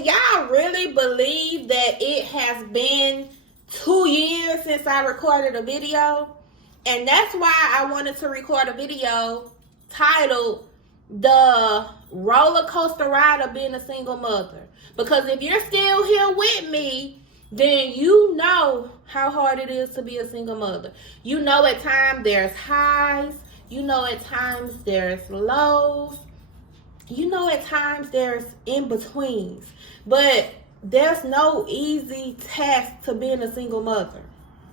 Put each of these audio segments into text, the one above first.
Can y'all really believe that it has been 2 years since I recorded a video? And that's why I wanted to record a video titled The Roller Coaster Ride of Being a Single Mother. Because if you're still here with me, then you know how hard it is to be a single mother. You know at times there's highs. You know at times there's lows. You know at times there's in-betweens. But there's no easy task to being a single mother.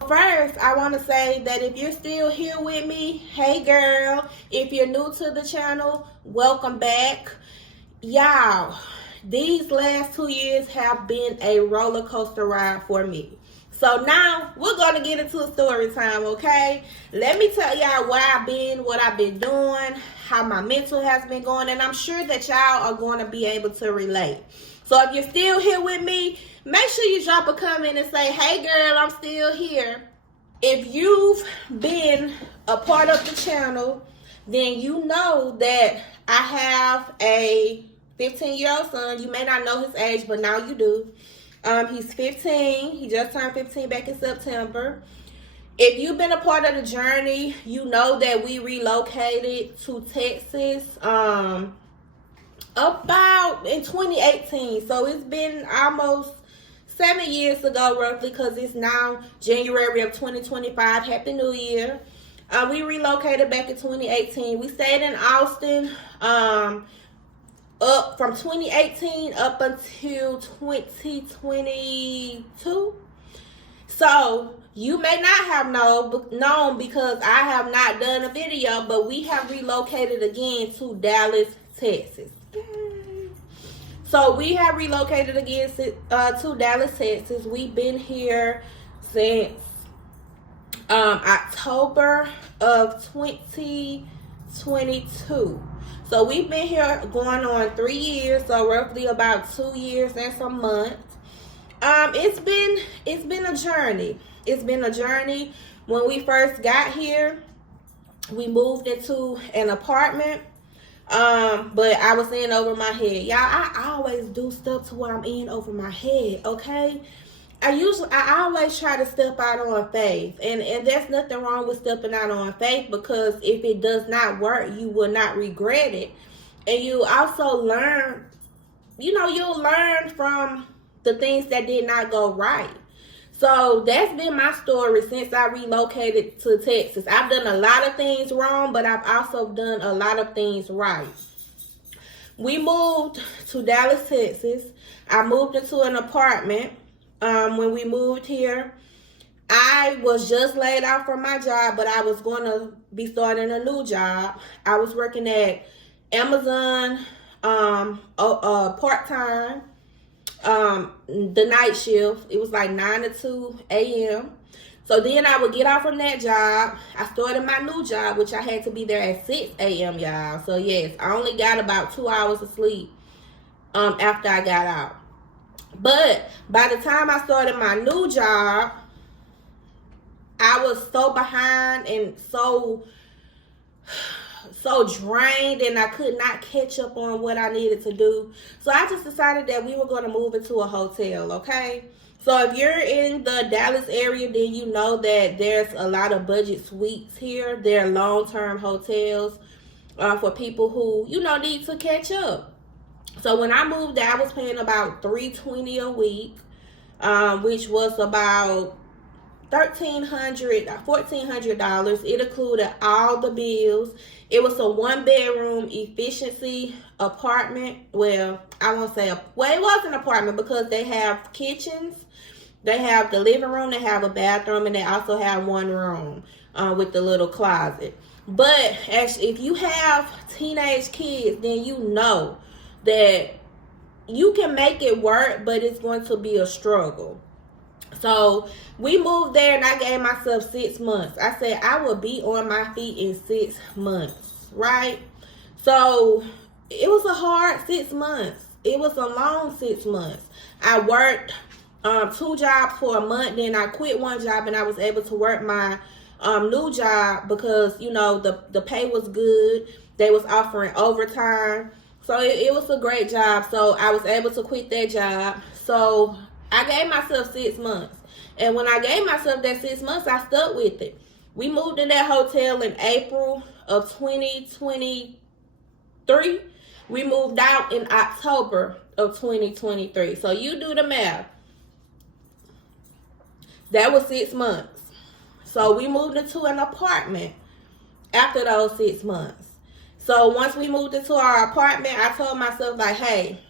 First, I want to say that if you're still here with me, hey girl. If you're new to the channel, welcome back. Y'all, these last 2 years have been a roller coaster ride for me. So now we're going to get into a story time, okay? Let me tell y'all where I've been, what I've been doing, how my mental has been going, and I'm sure that y'all are going to be able to relate. So if you're still here with me, make sure you drop a comment and say, hey girl, I'm still here. If you've been a part of the channel, then you know that I have a 15-year-old son. You may not know his age, but now you do. He's 15. He just turned 15 back in September. If you've been a part of the journey, you know that we relocated to Texas about in 2018. So it's been almost 7 years ago roughly, because it's now January of 2025. Happy New Year. We relocated back in 2018. We stayed in Austin up from 2018 up until 2022. So you may not have known because I have not done a video, but we have relocated again to Dallas, Texas. So we have relocated again to Dallas, Texas. We've been here since October of 2022. So we've been here going on 3 years, so roughly about 2 years and some months. It's been a journey. It's been a journey. When we first got here, we moved into an apartment. But I was in over my head. Y'all, I always do stuff to where I'm in over my head, okay? I always try to step out on faith. And there's nothing wrong with stepping out on faith, because if it does not work, you will not regret it. And you also learn, you'll learn from the things that did not go right. So that's been my story since I relocated to Texas. I've done a lot of things wrong, but I've also done a lot of things right. We moved to Dallas, Texas. I moved into an apartment. When we moved here, I was just laid off from my job, but I was going to be starting a new job. I was working at Amazon part-time. The night shift, it was like 9 to 2 a.m. So then I would get off from that job. I started my new job, which I had to be there at 6 a.m. y'all. So yes, I only got about 2 hours of sleep after I got out. But by the time I started my new job, I was so behind and so drained, and I could not catch up on what I needed to do. So I just decided that we were going to move into a hotel, okay? So if you're in the Dallas area, then you know that there's a lot of budget suites here. They're long-term hotels for people who, need to catch up. So when I moved there, I was paying about $320 a week, which was about $1,400. It included all the bills. It was a 1-bedroom efficiency apartment. Well, I won't say it was an apartment, because they have kitchens. They have the living room, they have a bathroom, and they also have one room with the little closet. But actually, if you have teenage kids, then you know that you can make it work, but it's going to be a struggle. So we moved there, and I gave myself 6 months. I said I would be on my feet in 6 months, right? So it was a hard 6 months. It was a long 6 months. I worked 2 jobs for a month, then I quit one job, and I was able to work my new job because, the pay was good. They was offering overtime. So it was a great job. So I was able to quit that job. So I gave myself 6 months. And when I gave myself that 6 months, I stuck with it. We moved in that hotel in April of 2023. We moved out in October of 2023. So you do the math. That was 6 months. So we moved into an apartment after those 6 months. So once we moved into our apartment, I told myself, like, hey,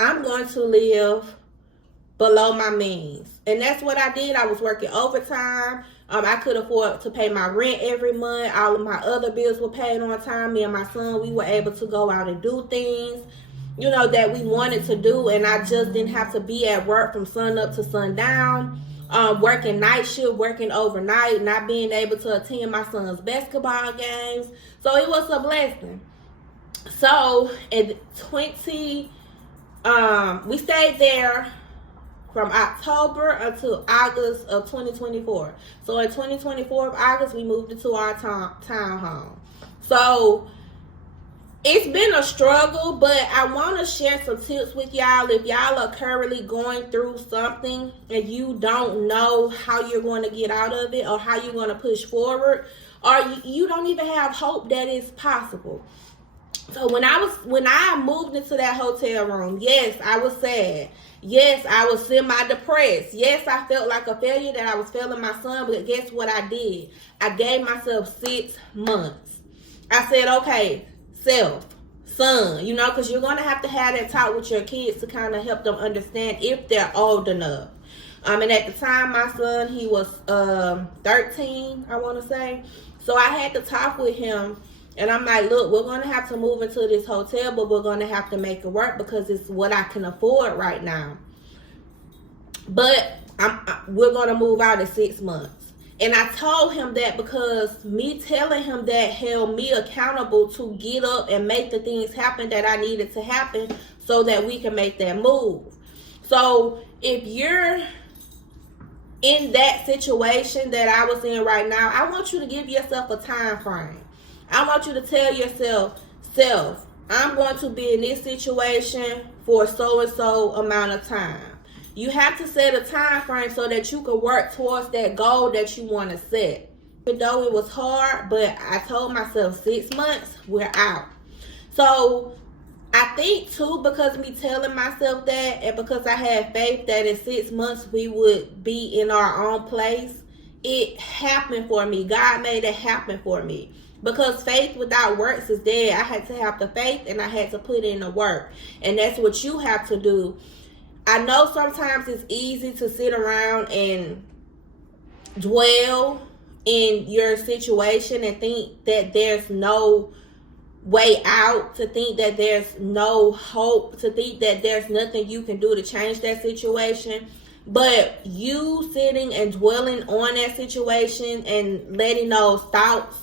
I'm going to live below my means. And that's what I did. I was working overtime. I could afford to pay my rent every month. All of my other bills were paid on time. Me and my son, we were able to go out and do things, you know, that we wanted to do. And I just didn't have to be at work from sun up to sundown, working night shift, working overnight, not being able to attend my son's basketball games. So it was a blessing. So in we stayed there from October until August of 2024. So in 2024 of August, we moved into our townhome. So it's been a struggle, but I want to share some tips with y'all. If y'all are currently going through something and you don't know how you're going to get out of it or how you're going to push forward, or you don't even have hope that it's possible. So when I moved into that hotel room, yes, I was sad. Yes, I was semi-depressed. Yes, I felt like a failure that I was failing my son, but guess what I did? I gave myself 6 months. I said, okay, son, you know, because you're going to have that talk with your kids to kind of help them understand if they're old enough. And at the time, my son, he was 13, I want to say. So I had to talk with him. And I'm like, look, we're going to have to move into this hotel, but we're going to have to make it work because it's what I can afford right now. But we're going to move out in 6 months. And I told him that because me telling him that held me accountable to get up and make the things happen that I needed to happen so that we can make that move. So if you're in that situation that I was in right now, I want you to give yourself a time frame. I want you to tell yourself, I'm going to be in this situation for so and so amount of time. You have to set a time frame so that you can work towards that goal that you want to set. Even though it was hard, but I told myself 6 months, we're out. So I think too, because me telling myself that and because I had faith that in 6 months we would be in our own place, it happened for me. God made it happen for me. Because faith without works is dead. I had to have the faith and I had to put in the work. And that's what you have to do. I know sometimes it's easy to sit around and dwell in your situation and think that there's no way out, to think that there's no hope, to think that there's nothing you can do to change that situation. But you sitting and dwelling on that situation and letting those thoughts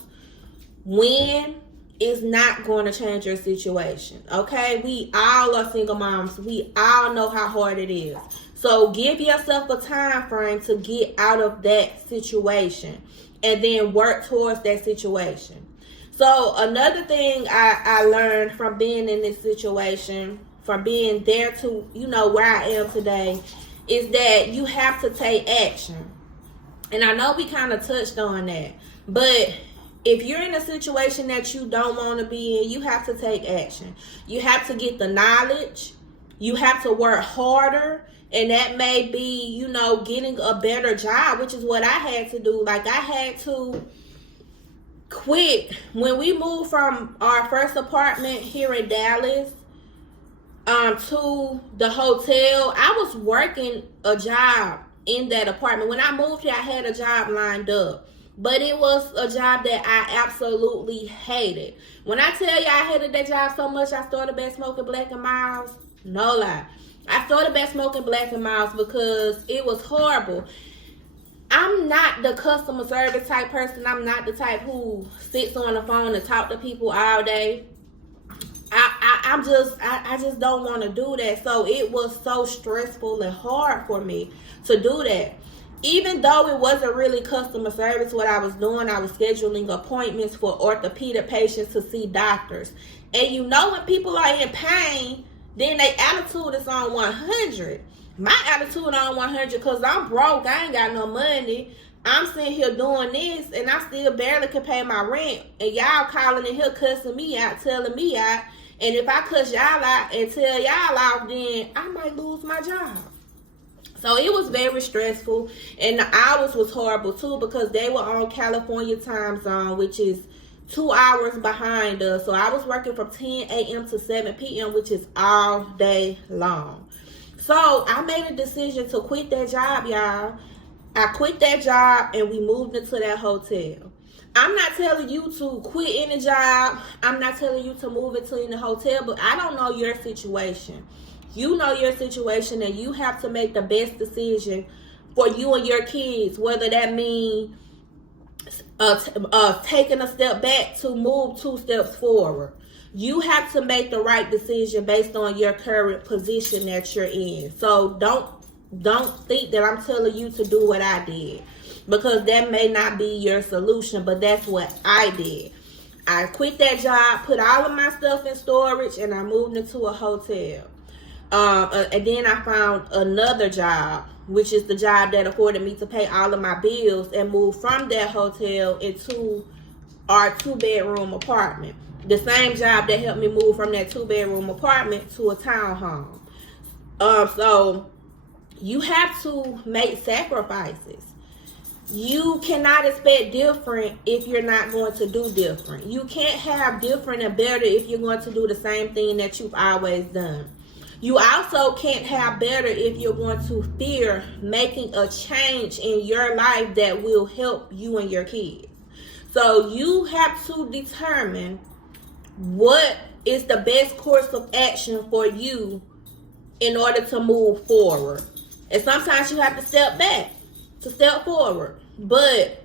win is not going to change your situation. Okay, we all are single moms. We all know how hard it is. So give yourself a time frame to get out of that situation and then work towards that situation. So another thing I learned from being in this situation, from being there to, you know, where I am today, is that you have to take action. And I know we kind of touched on that, but if you're in a situation that you don't want to be in, you have to take action. You have to get the knowledge. You have to work harder. And that may be, you know, getting a better job, which is what I had to do. Like, I had to quit. When we moved from our first apartment here in Dallas to the hotel, I was working a job in that apartment. When I moved here, I had a job lined up. But it was a job that I absolutely hated. When I tell you I hated that job so much, I started back smoking Black and Miles. No lie. I started back smoking Black and Miles because it was horrible. I'm not the customer service type person. I'm not the type who sits on the phone and talk to people all day. I just don't want to do that. So it was so stressful and hard for me to do that. Even though it wasn't really customer service, what I was doing, I was scheduling appointments for orthopedic patients to see doctors. And you know, when people are in pain, then their attitude is on 100. My attitude on 100 because I'm broke. I ain't got no money. I'm sitting here doing this, and I still barely can pay my rent. And y'all calling in here cussing me out, telling me out. And if I cuss y'all out and tell y'all out, then I might lose my job. So it was very stressful, and the hours was horrible too because they were on California time zone, which is 2 hours behind us. So I was working from 10 a.m. to 7 p.m., which is all day long. So I made a decision to quit that job, y'all. I quit that job and we moved into that hotel. I'm not telling you to quit any job. I'm not telling you to move into any hotel, but I don't know your situation. You know your situation, and you have to make the best decision for you and your kids, whether that means taking a step back to move 2 steps forward. You have to make the right decision based on your current position that you're in. So don't think that I'm telling you to do what I did, because that may not be your solution, but that's what I did. I quit that job, put all of my stuff in storage, and I moved into a hotel. And then I found another job, which is the job that afforded me to pay all of my bills, and move from that hotel into our 2-bedroom apartment. The same job that helped me move from that 2-bedroom apartment to a townhome. So you have to make sacrifices. You cannot expect different if you're not going to do different. You can't have different and better if you're going to do the same thing that you've always done. You also can't have better if you're going to fear making a change in your life that will help you and your kids. So you have to determine what is the best course of action for you in order to move forward. And sometimes you have to step back to step forward. But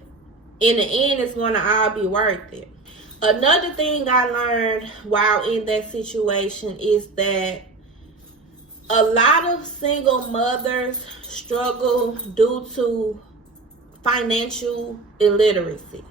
in the end, it's going to all be worth it. Another thing I learned while in that situation is that a lot of single mothers struggle due to financial illiteracy.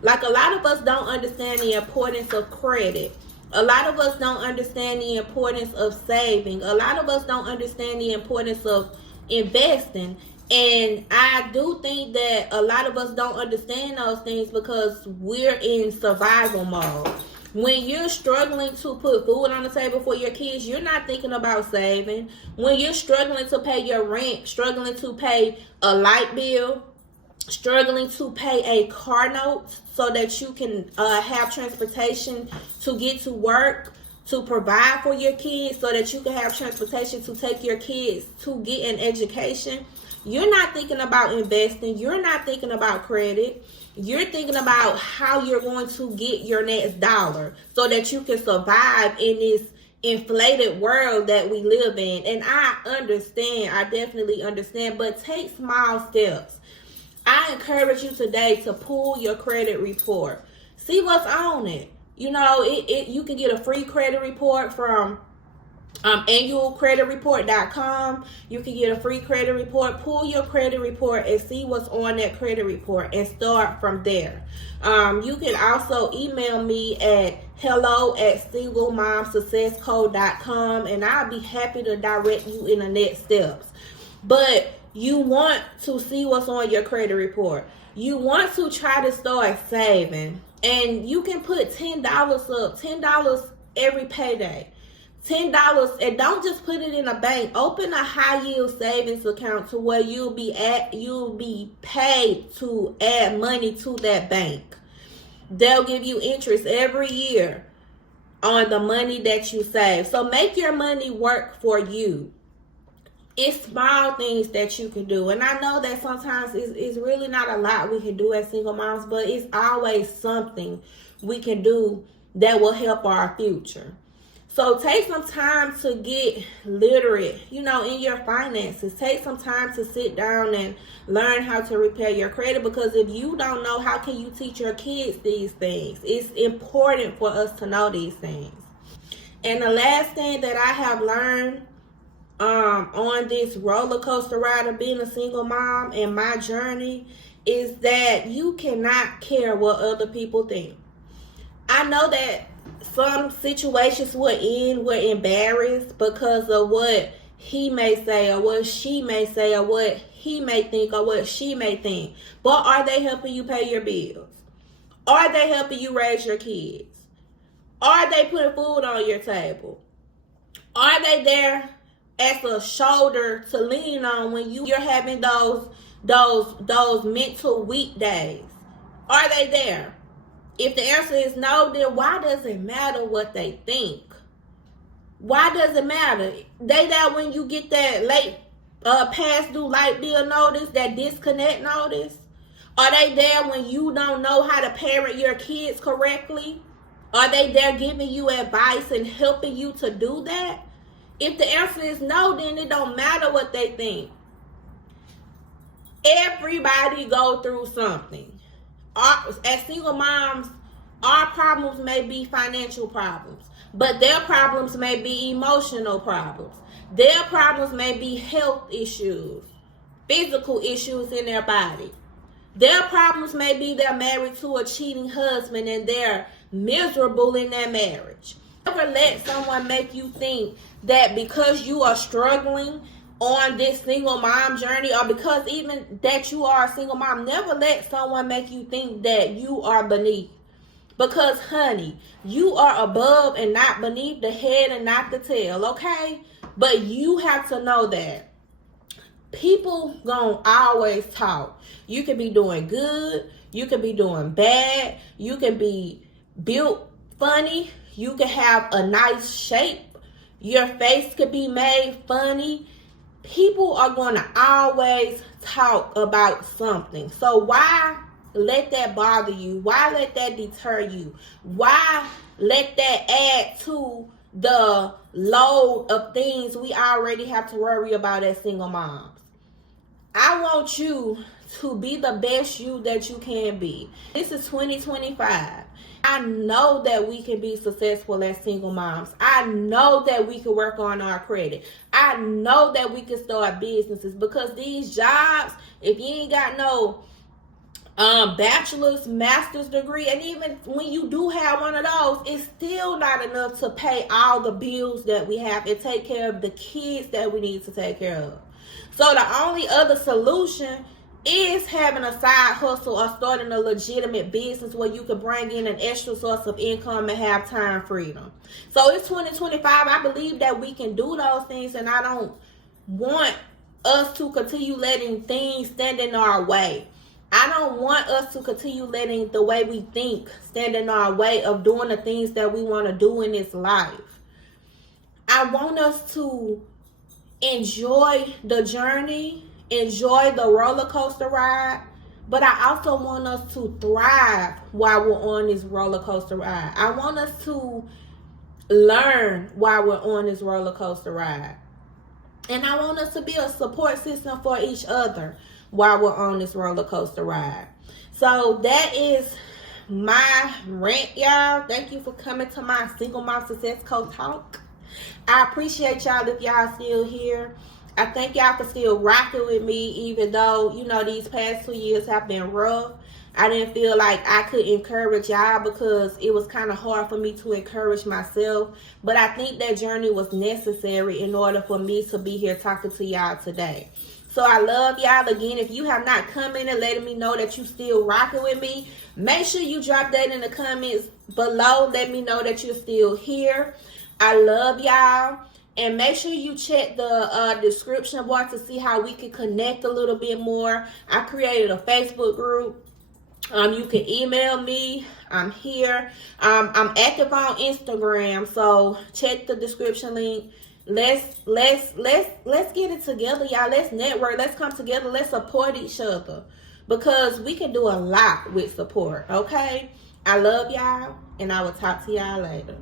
Like, a lot of us don't understand the importance of credit. A lot of us don't understand the importance of saving. A lot of us don't understand the importance of investing. And I do think that a lot of us don't understand those things because we're in survival mode. When you're struggling to put food on the table for your kids, you're not thinking about saving. When you're struggling to pay your rent, struggling to pay a light bill, struggling to pay a car note so that you can have transportation to get to work, to provide for your kids so that you can have transportation to take your kids to get an education, you're not thinking about investing. You're not thinking about credit. You're thinking about how you're going to get your next dollar so that you can survive in this inflated world that we live in. And I understand. I definitely understand. But take small steps. I encourage you today to pull your credit report. See what's on it. You know, you can get a free credit report from annualcreditreport.com. You can get a free credit report. Pull your credit report and see what's on that credit report and start from there. You can also email me at hello@singlemomsuccesscode.com, and I'll be happy to direct you in the next steps. But you want to see what's on your credit report. You want to try to start saving, and you can put $10 up, $10 every payday. $10, and don't just put it in a bank. Open a high yield savings account to where you'll be paid to add money to that bank. They'll give you interest every year on the money that you save. So make your money work for you. It's small things that you can do. And I know that sometimes it's really not a lot we can do as single moms, but it's always something we can do that will help our future. So take some time to get literate, in your finances. Take some time to sit down and learn how to repair your credit, because if you don't know, how can you teach your kids these things? It's important for us to know these things. And the last thing that I have learned on this roller coaster ride of being a single mom and my journey is that you cannot care what other people think. I know that some situations we're embarrassed because of what he may say or what she may say or what he may think or what she may think. But are they helping you pay your bills? Are they helping you raise your kids? Are they putting food on your table? Are they there as a shoulder to lean on when you're having those mental weak days? Are they there? If the answer is no, then why does it matter what they think? Why does it matter? They there when you get that late past due light bill notice, that disconnect notice? Are they there when you don't know how to parent your kids correctly? Are they there giving you advice and helping you to do that? If the answer is no, then it don't matter what they think. Everybody go through something. As single moms, our problems may be financial problems, but their problems may be emotional problems. Their problems may be health issues, physical issues in their body. Their problems may be they're married to a cheating husband and they're miserable in their marriage. Never let someone make you think that because you are struggling on this single mom journey, or because even that you are a single mom, never let someone make you think that you are beneath. Because, honey, you are above and not beneath, the head and not the tail, okay? But you have to know that people gonna always talk. You can be doing good, you can be doing bad, you can be built funny, you can have a nice shape, your face could be made funny. People are going to always talk about something. So why let that bother you? Why let that deter you? Why let that add to the load of things we already have to worry about as single moms? I want you to be the best you that you can be. This is 2025. I know that we can be successful as single moms. I know that we can work on our credit. I know that we can start businesses, because these jobs, if you ain't got no bachelor's, master's degree, and even when you do have one of those, it's still not enough to pay all the bills that we have and take care of the kids that we need to take care of. So the only other solution is having a side hustle or starting a legitimate business where you can bring in an extra source of income and have time freedom. So it's 2025. I believe that we can do those things, and I don't want us to continue letting things stand in our way. I don't want us to continue letting the way we think stand in our way of doing the things that we want to do in this life. I want us to enjoy the journey, enjoy the roller coaster ride, but I also want us to thrive while we're on this roller coaster ride. I want us to learn while we're on this roller coaster ride. And I want us to be a support system for each other while we're on this roller coaster ride. So that is my rant, y'all. Thank you for coming to my Single Mom Success Coach Talk. I appreciate y'all if y'all still here. I thank y'all for still rocking with me, even though, these past 2 years have been rough. I didn't feel like I could encourage y'all because it was kind of hard for me to encourage myself. But I think that journey was necessary in order for me to be here talking to y'all today. So I love y'all. Again, if you have not come in and letting me know that you still rocking with me, make sure you drop that in the comments below. Let me know that you're still here. I love y'all. And make sure you check the description bar to see how we can connect a little bit more. I created a Facebook group. You can email me. I'm here. I'm active on Instagram, so check the description link. Let's get it together, y'all. Let's network. Let's come together. Let's support each other, because we can do a lot with support. Okay. I love y'all, and I will talk to y'all later.